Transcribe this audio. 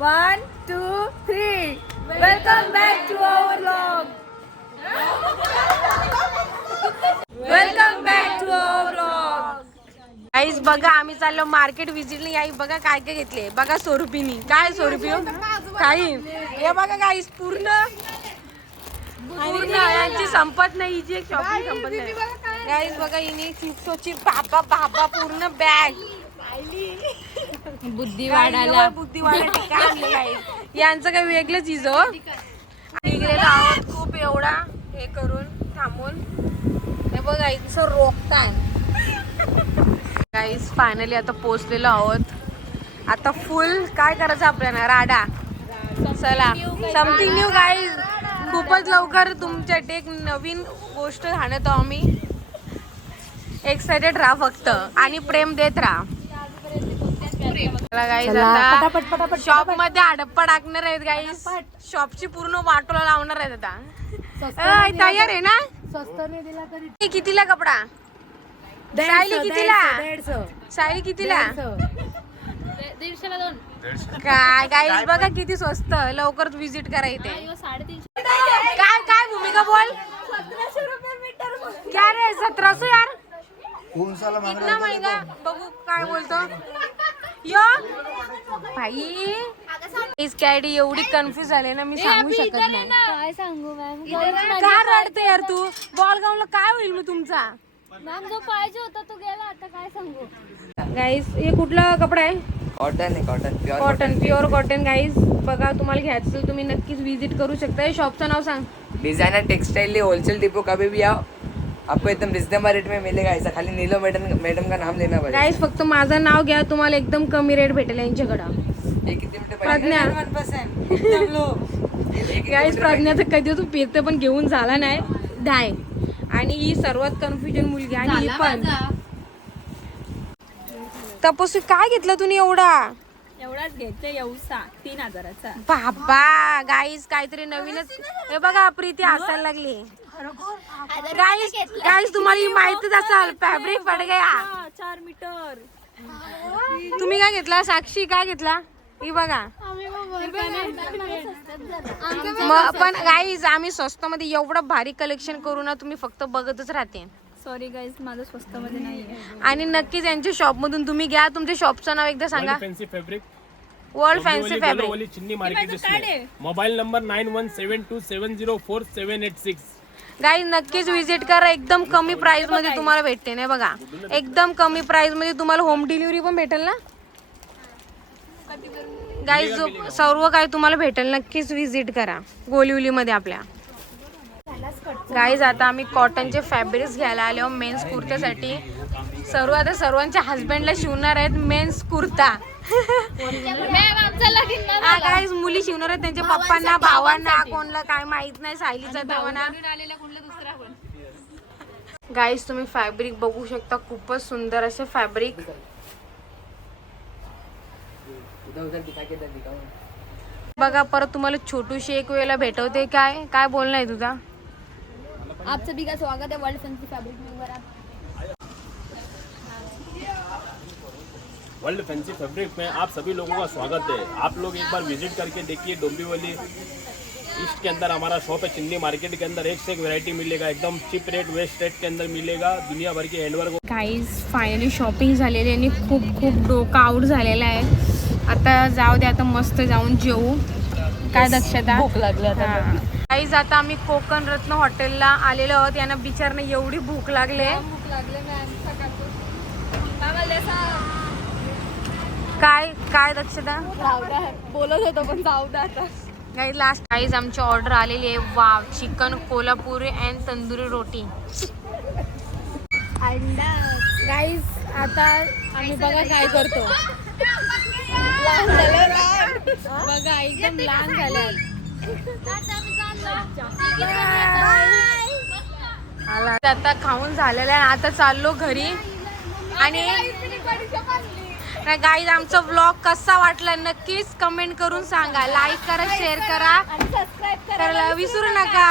1, 2, 3. Welcome back to our vlog. Welcome back to our vlog. Guys बघा आम्ही चाललो market व्हिजिटला. याई बघा काय काय घेतले. बघा 100 रुपयानी. काय 100 रुपये काही. हे बघा गाईज पूर्ण यांची संपत नाही. हिची एक शॉपिंग संपत नाही. गाईज बघा हिने चिप्सची बाबा पूर्ण बॅग. बुद्धी वाढायला काय आणलं गाईज. यांचं काही वेगळंच चीज हो. निघलेलो आहोत खूप एवढा हे करून थांबून. हे बघा इथं रोखताय. गाईज फायनली आता पोहोचलेलो आहोत. आता फुल काय करायचं आपल्याला राडा. चला समथिंग न्यू गाईज. खूपच लवकर तुमच्यासाठी एक नवीन गोष्ट आणतो आम्ही. एक्साइटेड राहा फक्त आणि प्रेम देत राहा. गाईज आता शॉप मध्ये अडप्पा टाकणार आहेत गाईज. शॉपची पूर्ण वाटोला लावणार आहेत आता. तयार आहे ना. स्वस्त नाही दिला तरी कितीला कपडा. सायली कितीला. सायली कितीला. 150ला 2. काय गाईज बघा किती स्वस्त. लवकर विजिट करा इथे. 350. काय काय भूमिका बोल. 1700 रुपये मीटर. क्या रे 1700 यार. कौन सा इतना महंगा. बघू काय बोलतो यो भाई. इस कॅडी एवढी कन्फ्युज झाले ना मी सांगू शकत नाही. काय सांगू मॅम. का रडते यार तू. बॉल गावला काय होईल मग तुमचा. मॅम जो पाहिजे होता तो गेला. आता काय सांगू. गाईज हे कुठला कपडा आहे. कॉटन है cotton pure cotton pure cotton. Guys बघा तुम्हाला घ्यायचं असेल तुम्ही नक्कीच विजिट करू शकता. शॉपचं नाव सांग. डिजाइनर टेक्सटाइल होलसेल डिपो कभी भी आओ आपको एकदम रिजनेबल रेट में मिलेगा. ऐसा खाली नीलो मैडम का नाम लेना पड़ेगा. गाईज फक्त माझं नाव घ्या तुम्हाला एकदम कमी रेट भेटेल यांच्याकडं. ये कितने मिनट प्रज्ञा. गाईज प्रज्ञाचं कधी तू पेरते पण घेऊन झाला नाही. डाय आणि ही सर्वात कन्फ्युजन मुलगी. आणि ही पण तपस्वी काय घेतलं तुम्ही एवढा. एवढाच घ्यायचं. येऊसा 3000चा. बाबा गाईज काहीतरी नवीनच. हे बघा प्रीती हसायला लागली. गाईज तुम्हाला ही माहितीच असेल. फॅब्रिक पड गया. 4 मीटर. तुम्ही काय घेतला. साक्षी काय घेतला. ही बघा. पण गाईज आम्ही स्वस्त मध्ये एवढं भारी कलेक्शन करू ना तुम्ही फक्त बघतच राहते. सॉरी गाईज माझं स्वस्त मध्ये नाहीये. आणि नक्कीच यांच्या शॉप मधून तुम्ही घ्या. तुमच्या शॉपचं नाव एकदा सांगा. Fancy fabric. World fancy fabric. Chinni market display. Mobile number 9172704786. Guys नक्कीच विजिट करा. एकदम कमी प्राइस मध्ये तुम्हाला भेटते ना. बघा एकदम कमी प्राइस मध्ये तुम्हाला होम डिलिव्हरी पण भेटेल ना. गाईज सर्व काही तुम्हाला भेटेल. नक्कीच विजिट करा गोलिवली मध्ये आपल्या. गाईज आता आम्ही कॉटनचे फॅब्रिक्स घ्यायला आलो मेन्स कुर्त्यासाठी. सर्वांच्या हस्बंडला शिवणार आहेत मेन्स कुर्ता. गाईज मुली शिवणार आहेत त्यांच्या पप्पांना भावांना कोणला काय माहित नाही. सायलीचा भावांना. गाईज तुम्ही फॅब्रिक बघू शकता. खूपच सुंदर असे फॅब्रिक. बघा परत तुम्हाला छोटूशी एक वेळेला भेटवते. काय काय बोलणं आहे तुझा. आप सभी का स्वागत है वर्ल्ड फैंसी फैब्रिक में. वर्ल्ड फैंसी फैब्रिक में आप सभी लोगों का स्वागत है. आप लोग एक बार विजिट करके देखिए. डोंबिवली ईस्ट के अंदर हमारा शॉप है. चिन्नी मार्केट के अंदर एक से एक वैरायटी मिलेगा. एकदम चीप रेट वेस्ट रेट के अंदर मिलेगा. दुनिया भर के हैंडवर्क. गाईज फायनली शॉपिंग झालेली आणि खूप डोकं आउट झालेलं आहे. आता जाऊ दे. आता मस्त जाऊन जेवू. काय दक्षता. भूक लागली आता. गाईज आता आम्ही कोकण रत्न हॉटेलला आलेलो आहोत. यांना बिचारनं एवढी भूक लागले. काय काय दक्षता. बोलत होतो पण जाऊ द्या आता. गाईज लास्ट गाईज आमची ऑर्डर आलेली आहे. Wow chicken Kolhapuri and tandoori roti. Guys आता आम्ही बघा काय करतो. बघा एकदम लहान झाल्यात. आता खाऊन झालेलं आहे. आता चाललो घरी. आणि गाईज आमचा व्लॉग कसा वाटला नक्कीच कमेंट करून सांगा. लाईक करा शेअर करा. आणि सबस्क्राइब करा. तर विसरू नका.